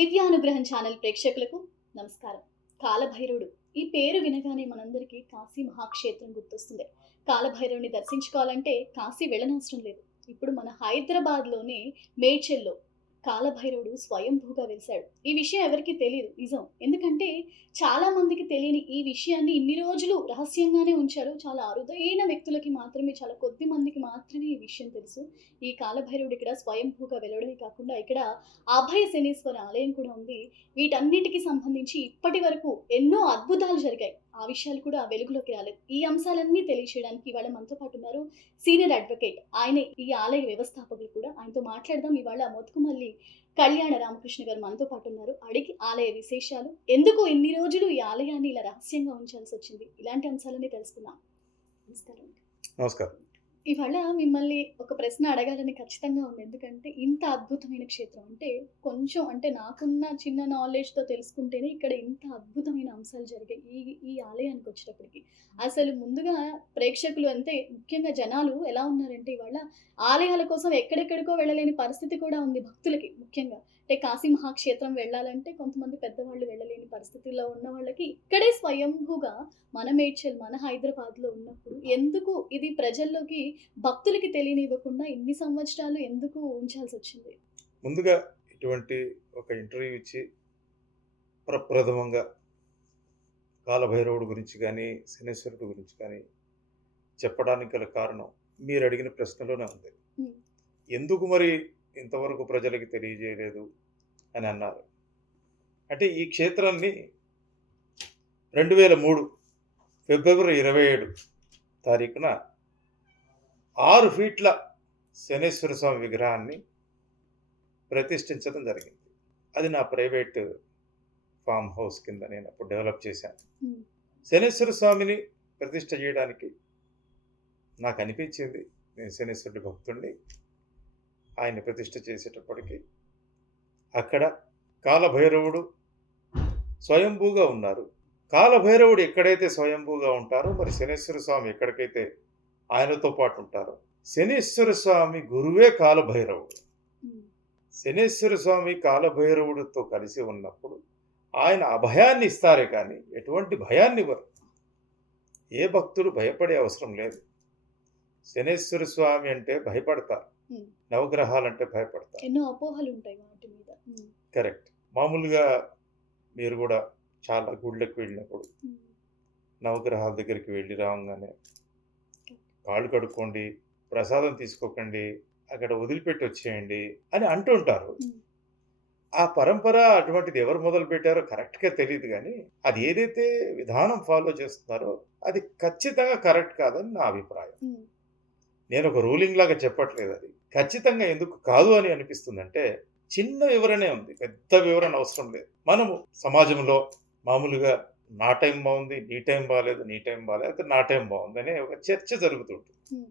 దివ్యానుగ్రహం channel ప్రేక్షకులకు నమస్కారం. కాలభైరవుడు ఈ పేరు వినగానే మనందరికీ కాశీ మహాక్షేత్రం గుర్తొస్తుంది. కాలభైరవుని దర్శించుకోవాలంటే కాశీ వెళ్ళనవసరం లేదు. ఇప్పుడు మన హైదరాబాద్‌లోనే మేడ్చల్‌లో కాలభైరవుడు స్వయంభూగా వెలిసాడు. ఈ విషయం ఎవరికీ తెలీదు నిజం. ఎందుకంటే చాలా మందికి తెలియని ఈ విషయాన్ని ఇన్ని రోజులు రహస్యంగానే ఉంచారు. చాలా అరుదైన వ్యక్తులకి మాత్రమే, చాలా కొద్ది మందికి మాత్రమే ఈ విషయం తెలుసు. ఈ కాలభైరవుడు ఇక్కడ స్వయంభూగా వెలవడమే కాకుండా ఇక్కడ అభయ శనీశ్వర ఆలయం కూడా ఉంది. వీటన్నిటికి సంబంధించి ఇప్పటి వరకు ఎన్నో అద్భుతాలు జరిగాయి. ఆ విషయాలు కూడా వెలుగులోకి రాలేదు. ఈ అంశాలన్నీ తెలియచేయడానికి ఇవాళ మనతో పాటు ఉన్నారు సీనియర్ అడ్వకేట్. ఆయనే ఈ ఆలయ వ్యవస్థాపకులు కూడా. ఆయనతో మాట్లాడదాం. ఇవాళ మోత్కుమల్లి కళ్యాణ రామకృష్ణ గారు మనతో పాటు ఉన్నారు. అడిగి ఆలయ విశేషాలు, ఎందుకు ఇన్ని రోజులు ఈ ఆలయాన్ని ఇలా రహస్యంగా ఉంచాల్సి వచ్చింది, ఇలాంటి అంశాలన్నీ తెలుసుకుందాం. నమస్కారం. నమస్కారం. ఇవాళ మిమ్మల్ని ఒక ప్రశ్న అడగాలని ఖచ్చితంగా ఉంది. ఎందుకంటే ఇంత అద్భుతమైన క్షేత్రం అంటే కొంచెం అంటే నాకున్న చిన్న నాలెడ్జ్‌తో తెలుసుకుంటేనే ఇక్కడ ఇంత అద్భుతమైన అంశాలు జరిగాయి. ఈ ఆలయానికి వచ్చేటప్పటికి. అసలు ముందుగా ప్రేక్షకులు అంటే ముఖ్యంగా జనాలు ఎలా ఉన్నారంటే ఇవాళ ఆలయాల కోసం ఎక్కడెక్కడికో వెళ్ళలేని పరిస్థితి కూడా ఉంది భక్తులకి ముఖ్యంగా. అంటే కాశీ మహాక్షేత్రం వెళ్ళాలంటే కొంతమంది పెద్దవాళ్ళు వెళ్ళలేని పరిస్థితుల్లో ఉన్న వాళ్ళకి ఇక్కడే స్వయంభూగా మన మేడ్చల్, మన హైదరాబాద్‌లో ఉన్నప్పుడు ఎందుకు ఇది ప్రజల్లోకి భక్తులకి తెలియనివ్వకుండా ఇన్ని సంవత్సరాలు ఎందుకు ఉంచాల్సొచ్చింది? ముందుగా ఇటువంటి ఒక ఇంటర్వ్యూ ఇచ్చి ప్రప్రథమంగా కాలభైరవుడి గురించి కానీ, శనీశ్వరుడి గురించి కానీ చెప్పడానికి గల కారణం మీరు అడిగిన ప్రశ్నలోనే ఉంది. హ్మ్. ఎందుకు మరి ఇంతవరకు ప్రజలకి తెలియజేయలేదు అని అన్నారు. అంటే ఈ క్షేత్రాన్ని 2003 ఫిబ్రవరి 27 తారీఖున 6 ఫీట్ల శనేశ్వర స్వామి విగ్రహాన్ని ప్రతిష్ఠించడం జరిగింది. అది నా ప్రైవేట్ ఫామ్ హౌస్ కింద నేను అప్పుడు డెవలప్ చేశాను. హ్మ్. శనేశ్వర స్వామిని ప్రతిష్ఠ చేయడానికి నాకు అనిపించింది, నేను శనేశ్వరుడి భక్తుడిని. ఆయన ప్రతిష్ఠ చేసేటప్పటికి అక్కడ కాలభైరవుడు స్వయంభూగా ఉన్నారు. కాలభైరవుడు ఎక్కడైతే స్వయంభూగా ఉంటారో మరి శనేశ్వర స్వామి ఎక్కడికైతే ఆయనతో పాటు ఉంటారో, శనీశ్వర స్వామి గురువే కాలభైరవుడు. హ్మ్. శనీశ్వర స్వామి కాలభైరవుడితో కలిసి ఉన్నప్పుడు ఆయన అభయాన్ని ఇస్తారే కానీ ఎటువంటి భయాన్ని ఇవ్వరు. ఏ భక్తుడు భయపడే అవసరం లేదు. శనీశ్వర స్వామి అంటే భయపడతారు, హ్మ్. నవగ్రహాలంటే భయపడతారు. ఎన్నో అపోహలుంటాయి వాటి మీద. హ్మ్. కరెక్ట్. మామూలుగా మీరు కూడా చాలా గుళ్ళకి వెళ్ళినప్పుడు హ్మ్. నవగ్రహాల దగ్గరికి వెళ్ళి రాగానే కాళ్ళు కడుక్కోండి, ప్రసాదం తీసుకోకండి, అక్కడ వదిలిపెట్టి వచ్చేయండి అని అంటుంటారు. హ్మ్. ఆ పరంపర అటువంటిది ఎవరు మొదలు పెట్టారో కరెక్ట్గా తెలియదు, కానీ అది ఏదైతే విధానం ఫాలో చేస్తున్నారో అది ఖచ్చితంగా కరెక్ట్ కాదని నా అభిప్రాయం. హ్మ్. నేను ఒక రూలింగ్ లాగా చెప్పట్లేదు. అది ఖచ్చితంగా ఎందుకు కాదు అని అనిపిస్తుందంటే చిన్న వివరణే ఉంది, పెద్ద వివరణ అవసరం లేదు. మనము సమాజంలో మామూలుగా నా టైం బాగుంది, నీ టైం బాగాలేదు, నీ టైం బాగాలేదు, అయితే నా టైం బాగుంది అనే ఒక చర్చ జరుగుతుంటుంది. హ్మ్.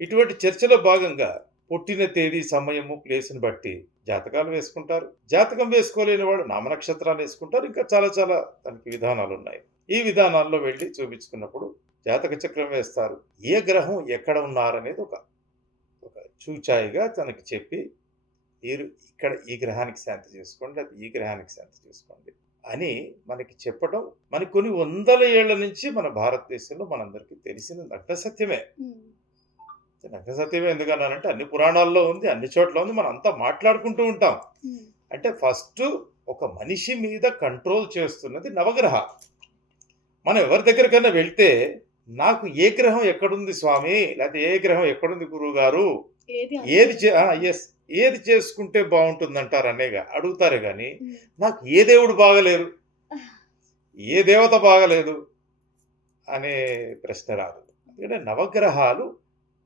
ఇటువంటి చర్చలో భాగంగా పుట్టిన తేదీ, సమయము, ప్లేస్ని బట్టి జాతకాలు వేసుకుంటారు. జాతకం వేసుకోలేని వాడు నామనక్షత్రాలు వేసుకుంటారు. ఇంకా చాలా చాలా దానికి విధానాలు ఉన్నాయి. ఈ విధానాల్లో వెళ్ళి చూపించుకున్నప్పుడు జాతక చక్రం వేస్తారు. ఏ గ్రహం ఎక్కడ ఉన్నారనేది ఒక ఒక చూచాయిగా తనకి చెప్పి, మీరు ఇక్కడ ఈ గ్రహానికి శాంతి చేసుకోండి, అది ఈ గ్రహానికి శాంతి చేసుకోండి అని మనకి చెప్పడం మనకి కొన్ని వందల ఏళ్ల నుంచి మన భారతదేశంలో మనందరికీ తెలిసిన నగ్న సత్యమే. హ్మ్. నగ్న సత్యమే ఎందుకన్నానంటే అన్ని పురాణాల్లో ఉంది, అన్ని చోట్ల ఉంది, మనం అంతా మాట్లాడుకుంటూ ఉంటాం. హ్మ్. అంటే ఫస్ట్ ఒక మనిషి మీద కంట్రోల్ చేస్తున్నది నవగ్రహ. మనం ఎవరి దగ్గరికైనా వెళ్తే నాకు ఏ గ్రహం ఎక్కడుంది స్వామి, లేకపోతే ఏ గ్రహం ఎక్కడుంది గురువు గారు, ఏది ఎస్ ఏది చేసుకుంటే బాగుంటుంది అంటారు అనేగా అడుగుతారే కానీ హ్మ్. నాకు ఏ దేవుడు బాగలేరు, ఏ దేవత బాగలేదు అనే ప్రశ్న రాదు. ఎందుకంటే నవగ్రహాలు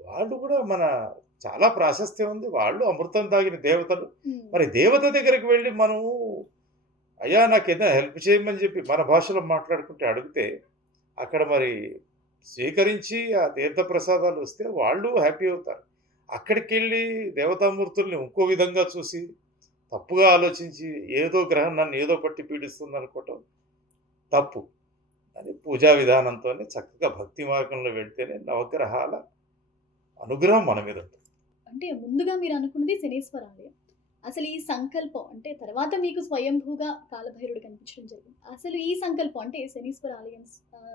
వాళ్ళు కూడా మన చాలా ప్రాశస్త్యం ఉంది, వాళ్ళు అమృతం తాగిన దేవతలు. హ్మ్. మరి దేవత దగ్గరికి వెళ్ళి మనము అయ్యా నాకు ఏదైనా హెల్ప్ చేయమని చెప్పి మన భాషలో మాట్లాడుకుంటే అడిగితే అక్కడ మరి స్వీకరించి ఆ తీర్థ ప్రసాదాలు వస్తే వాళ్ళు హ్యాపీ అవుతారు. అక్కడికి వెళ్ళి దేవతామూర్తుల్ని ఇంకో విధంగా చూసి తప్పుగా ఆలోచించి ఏదో గ్రహం నన్ను ఏదో పట్టి పీడిస్తుంది అనుకోవటం తప్పు. అది పూజా విధానంతోనే చక్కగా భక్తి మార్గంలో వెళ్తేనే నవగ్రహాల అనుగ్రహం మన మీద ఉంటుంది. అంటే ముందుగా మీరనుకున్నది శనీశ్వర ఆలయం. అసలు ఈ సంకల్పం అంటే తర్వాత మీకు స్వయంభూగా కాలభైరవుడు కనిపించడం జరిగింది. అసలు ఈ సంకల్పం అంటే శనీశ్వర ఆలయం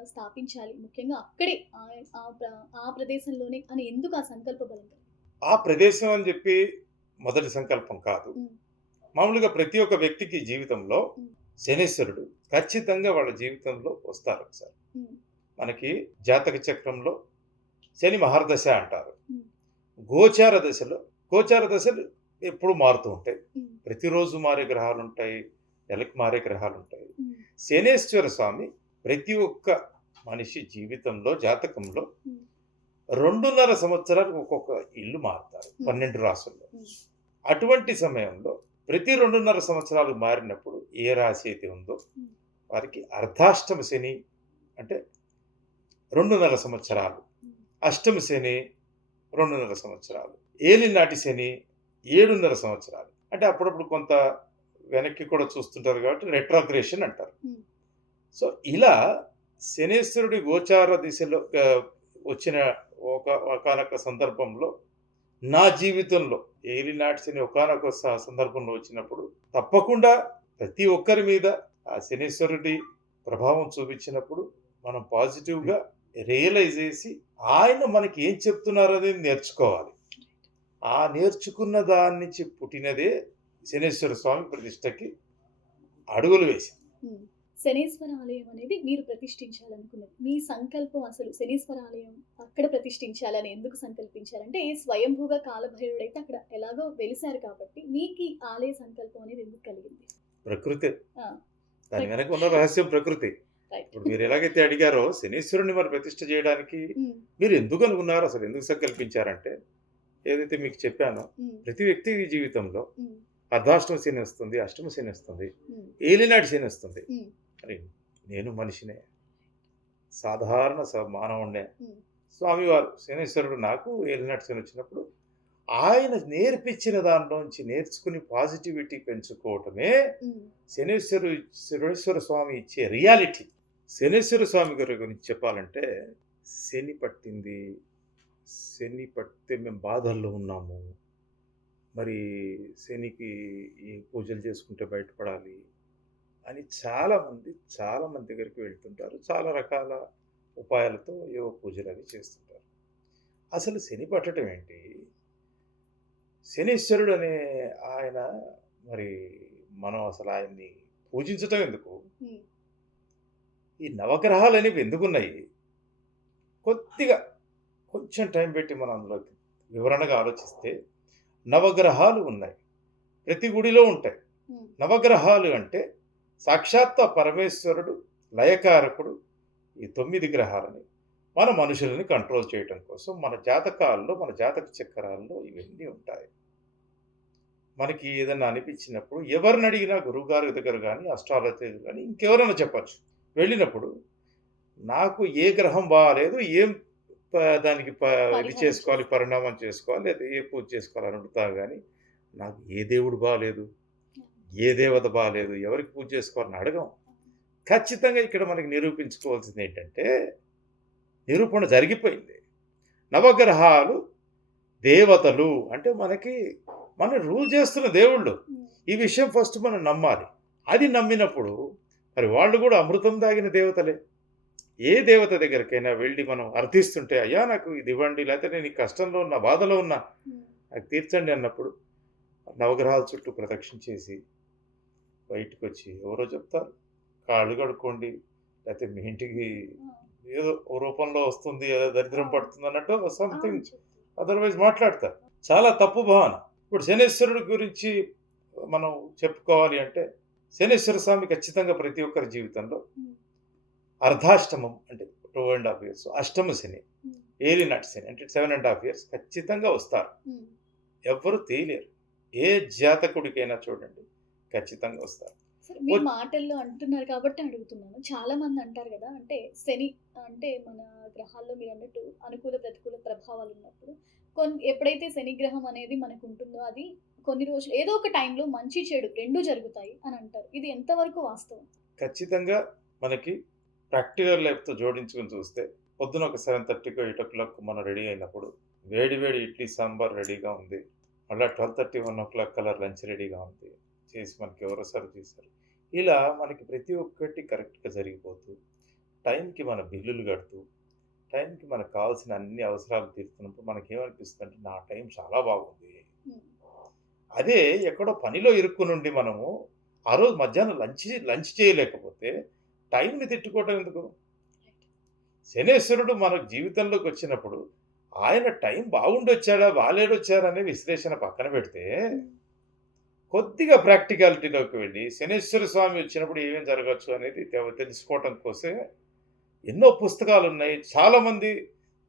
స్థాపించాలి. ముఖ్యంగా అక్కడే ఆ ప్రదేశంలోనే అని ఎందుకు ఆ సంకల్ప బలం కలిగింది? ఆ ప్రదేశం అని చెప్పి మొదటి సంకల్పం కాదు. హ్మ్. మామూలుగా ప్రతి ఒక్క వ్యక్తికి జీవితంలో హ్మ్. శనీశ్వరుడు ఖచ్చితంగా వాళ్ళ జీవితంలో వస్తారు ఒకసారి. హ్మ్. మనకి జాతక చక్రంలో శని మహర్దశ అంటారు. హ్మ్. గోచార దశలు ఎప్పుడు మారుతూ ఉంటాయి. హ్మ్. ప్రతిరోజు మారే గ్రహాలు ఉంటాయి, నెలకు మారే గ్రహాలు ఉంటాయి. హ్మ్. శనేశ్వర స్వామి ప్రతి ఒక్క మనిషి జీవితంలో జాతకంలో హ్మ్. 2.5 సంవత్సరాలకు ఒక్కొక్క ఇల్లు మారుతారు 12 రాసుల్లో. హ్మ్. అటువంటి సమయంలో ప్రతి 2.5 సంవత్సరాలు మారినప్పుడు ఏ రాశి అయితే ఉందో హ్మ్. వారికి అర్ధాష్టమ శని అంటే 2.5 సంవత్సరాలు, హ్మ్. అష్టమ శని 2.5 సంవత్సరాలు, ఏలినాటి శని 7.5 సంవత్సరాలు. అంటే అప్పుడప్పుడు కొంత వెనక్కి కూడా చూస్తుంటారు కాబట్టి రెట్రోగ్రేషన్ అంటారు. హ్మ్. సో ఇలా శనేశ్వరుడి గోచార దిశలో వచ్చిన ఒకానొక సందర్భంలో నా జీవితంలో ఏలినాటి శని ఒకానొక సందర్భంలో వచ్చినప్పుడు తప్పకుండా ప్రతి ఒక్కరి మీద ఆ శనీశ్వరుడి ప్రభావం చూపించినప్పుడు మనం పాజిటివ్గా రియలైజ్ చేసి ఆయన మనకి ఏం చెప్తున్నారు అనేది నేర్చుకోవాలి. ఆ నేర్చుకున్న దాని నుంచి పుట్టినదే శనీశ్వర స్వామి ప్రతిష్టకి అడుగులు వేసింది. హ్మ్. శనీశ్వర ఆలయం అనేది మీరు ప్రతిష్ఠించాలనుకున్నది. మీ సంకల్పం అసలు శనీశ్వర ఆలయం అక్కడ ప్రతిష్ఠించాలని ఎందుకు సంకల్పించారంటే స్వయంభూగా కాలభైరవుడైతే అక్కడ ఎలాగో వెలిసారు కాబట్టి మీకు ఈ ఆలయ సంకల్పం అనేది ఎందుకు కలిగింది? ప్రకృతి ఆ! దాని వెనక ఉన్న రహస్యం ప్రకృతి. రైట్. ఇప్పుడు మీరు ఎలాగైతే అడిగారో శనీశ్వరుని మరి ప్రతిష్ఠ చేయడానికి హ్మ్. మీరు ఎందుకు అనుకున్నారు, అసలు ఎందుకు సంకల్పించారంటే ఏదైతే మీకు చెప్పానో హ్మ్. ప్రతి వ్యక్తి జీవితంలో హ్మ్. అర్ధాష్టమ శని వస్తుంది, అష్టమ శని వస్తుంది, హ్మ్. ఏలినాటి శని వస్తుంది. హ్మ్. మరి నేను మనిషినే, సాధారణ మానవుడినే. హ్మ్. స్వామివారు శనీశ్వరుడు నాకు ఏలినాటి శని వచ్చినప్పుడు ఆయన నేర్పించిన దానిలోంచి నేర్చుకుని పాజిటివిటీ పెంచుకోవటమే హ్మ్. శనీశ్వర స్వామి ఇచ్చే రియాలిటీ. శనీశ్వర స్వామి గారి గురించి చెప్పాలంటే శని పట్టింది, శని పడితే మేము బాధల్లో ఉన్నాము, మరి శనికి ఈ పూజలు చేసుకుంటే బయటపడాలి అని చాలామంది దగ్గరికి వెళ్తుంటారు. చాలా రకాల ఉపాయాలతో ఏవో పూజలు అవి చేస్తుంటారు. అసలు శని పట్టడం ఏంటి? శనీశ్వరుడు అనే ఆయన మరి మనం అసలు ఆయన్ని పూజించటం ఎందుకు? హ్మ్. ఈ నవగ్రహాలు అనేవి ఎందుకున్నాయి? కొద్దిగా కొంచెం టైం పెట్టి మనం అందులోకి వివరణగా ఆలోచిస్తే నవగ్రహాలు ఉన్నాయి. ప్రతి గుడిలో ఉంటాయి. హ్మ్. నవగ్రహాలు అంటే సాక్షాత్ ఆ పరమేశ్వరుడు లయకారకుడు ఈ 9 గ్రహాలని మన మనుషులని కంట్రోల్ చేయటం కోసం మన జాతకాల్లో, మన జాతక చక్రాల్లో ఇవన్నీ ఉంటాయి. మనకి ఏదన్నా అనిపించినప్పుడు ఎవరిని అడిగినా గురువుగారి దగ్గర కానీ, అస్ట్రాలజీ దగ్గర కానీ ఇంకెవరైనా చెప్పచ్చు. వెళ్ళినప్పుడు నాకు ఏ గ్రహం బాగాలేదు, ఏం దానికి ఇది పరిహారం చేసుకోవాలి, చేసి. పరిణామం చేసుకోవాలి, లేదా ఏ పూజ చేసుకోవాలని అడుగుతారు కానీ నాకు ఏ దేవుడు బాగాలేదు, ఏ దేవత బాగాలేదు, ఎవరికి పూజ చేసుకోవాలని అడగం. ఖచ్చితంగా ఇక్కడ మనకి నిరూపించుకోవాల్సింది ఏంటంటే నిరూపణ జరిగిపోయింది. నవగ్రహాలు దేవతలు అంటే మనం రూల్ చేస్తున్న దేవుళ్ళు. హ్మ్. ఈ విషయం ఫస్ట్ మనం నమ్మాలి. అది నమ్మినప్పుడు మరి వాళ్ళు కూడా అమృతం దాగిన దేవతలే. ఏ దేవత దగ్గరికైనా వెళ్ళి మనం అర్థిస్తుంటే అయ్యా నాకు ఇది ఇవ్వండి, లేకపోతే నేను ఈ కష్టంలో ఉన్న, బాధలో ఉన్నా హ్మ్. నాకు తీర్చండి అన్నప్పుడు నవగ్రహాల చుట్టూ ప్రదక్షిణ చేసి బయటకు వచ్చి ఎవరో చెప్తారు కాళ్ళు కడుక్కోండి, లేకపోతే మీ ఇంటికి ఆ! ఏదో ఓ రూపంలో వస్తుంది, ఏదో దరిద్రం ఆ! పడుతుంది అన్నట్టు అవును సంథింగ్ చెప్తారు. అదర్వైజ్ మాట్లాడతారు. చాలా తప్పు భావన. ఇప్పుడు శనీశ్వరుడి గురించి మనం చెప్పుకోవాలి అంటే శనీశ్వర స్వామి ఖచ్చితంగా ప్రతి ఒక్కరి జీవితంలో హ్మ్. అర్ధాష్టమం అంటే 2.5 ఇయర్స్, అష్టమ శని, హ్మ్. ఏలినాటి శని అంటే 7.5 ఇయర్స్ ఖచ్చితంగా వస్తారు. హ్మ్. ఎవ్వరు తేలేరు. ఏ జాతకుడికైనా చూడండి ఖచ్చితంగా వస్తారు. సరే మీ మాటల్లో అంటున్నారు కాబట్టి అడుగుతున్నాను. చాలామంది అంటారు గదా! అంటే శని అంటే మన గ్రహాల్లో మీరన్నట్టు అనుకూల, ప్రతికూల ప్రభావాలున్నప్పుడు ఎప్పుడైతే శని గ్రహం అనేది మనకుంటుందో అది కొన్ని రోజులు ఏదో ఒక టైంలో మంచి, చెడు 2 జరుగుతాయి అని అంటారు. ఇది ఎంతవరకు వాస్తవం? ఖచ్చితంగా మనకి ప్రాక్టికల్ లైఫ్‌తో జోడించుకొని చూస్తే పొద్దున ఒక 7:30కో, 8:00 మనం రెడీ అయినప్పుడు వేడి వేడి ఇడ్లీ సాంబార్ రెడీగా ఉంది. మళ్ళీ 12:30, 1 కల్లా లంచ్ రెడీగా ఉంది. చేసి మనకి ఎవరో సర్వ్ చేశారు. ఇలా మనకి ప్రతి ఒక్కటి కరెక్ట్‌గా జరిగిపోతూ, టైంకి మన బిల్లులు కడుతూ, టైంకి మనకు కావాల్సిన అన్ని అవసరాలు తీరుతున్నప్పుడు మనకేమనిపిస్తుందంటే, నా టైం చాలా బాగుంది. హ్మ్. అదే ఎక్కడో పనిలో ఇరుక్కునుండి మనము ఆ రోజు మధ్యాహ్నం లంచ్ చేయలేకపోతే టైంని తిట్టుకోవటం ఎందుకు? రైట్. శనేశ్వరుడు మన జీవితంలోకి వచ్చినప్పుడు ఆయన టైం బాగుండొచ్చాడా, బాలేడొచ్చాడా అనే విశ్లేషణ పక్కన పెడితే, హ్మ్. కొద్దిగా ప్రాక్టికాలిటీలోకి వెళ్ళి శనేశ్వర స్వామి వచ్చినప్పుడు ఏమేం జరగొచ్చు అనేది తెలుసుకోవటం కోసమే ఎన్నో పుస్తకాలున్నాయి. చాలామంది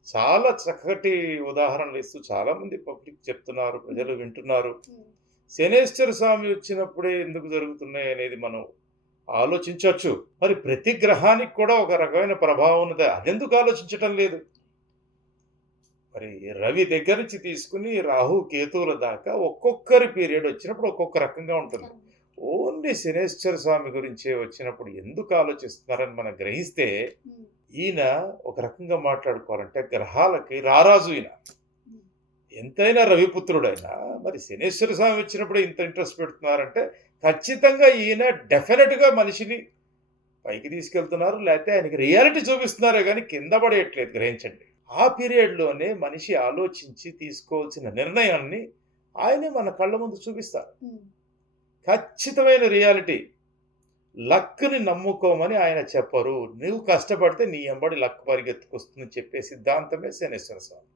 చాలా చక్కటి ఉదాహరణలు ఇస్తూ చాలామంది పబ్లిక్ చెప్తున్నారు. హ్మ్. ప్రజలు వింటున్నారు. హ్మ్. శనేశ్వర స్వామి వచ్చినప్పుడే ఎందుకు జరుగుతున్నాయి అనేది మనం ఆలోచించొచ్చు. మరి ప్రతి గ్రహానికి కూడా ఒక రకమైన ప్రభావం ఉన్నది. అదెందుకు ఆలోచించటం లేదు? మరి రవి దగ్గర నుంచి తీసుకొని రాహు, కేతువుల దాకా ఒక్కొక్కరి పీరియడ్ వచ్చినప్పుడు ఒక్కొక్క రకంగా ఉంటుంది. అవును. ఓన్లీ శనేశ్వర స్వామి గురించే వచ్చినప్పుడు ఎందుకు ఆలోచిస్తున్నారని మనం గ్రహిస్తే, హ్మ్. ఈయన ఒక రకంగా మాట్లాడుకోవాలంటే గ్రహాలకి రారాజు ఈయన. హ్మ్. ఎంతైనా రవిపుత్రుడైనా మరి శనేశ్వర స్వామి వచ్చినప్పుడే ఇంత ఇంట్రెస్ట్ పెడుతున్నారంటే ఖచ్చితంగా ఈయన డెఫినెట్‌గా మనిషిని పైకి తీసుకెళ్తున్నారు. లేతే ఆయనకి రియాలిటీ చూపిస్తున్నారే గానీ కింద పడేయట్లేదు గ్రహించండి. ఆ పీరియడ్‌లోనే మనిషి ఆలోచించి తీసుకోవాల్సిన నిర్ణయాన్ని ఆయనే మన కళ్ళ ముందు చూపిస్తారు. హ్మ్. ఖచ్చితమైన రియాలిటీ. లక్‌ని నమ్ముకోమని ఆయన చెప్పరు. నువ్వు కష్టపడితే నీ ఎంబడి లక్ పరిగెత్తుకొస్తుందని చెప్పే సిద్ధాంతమే శనేశ్వర స్వామి.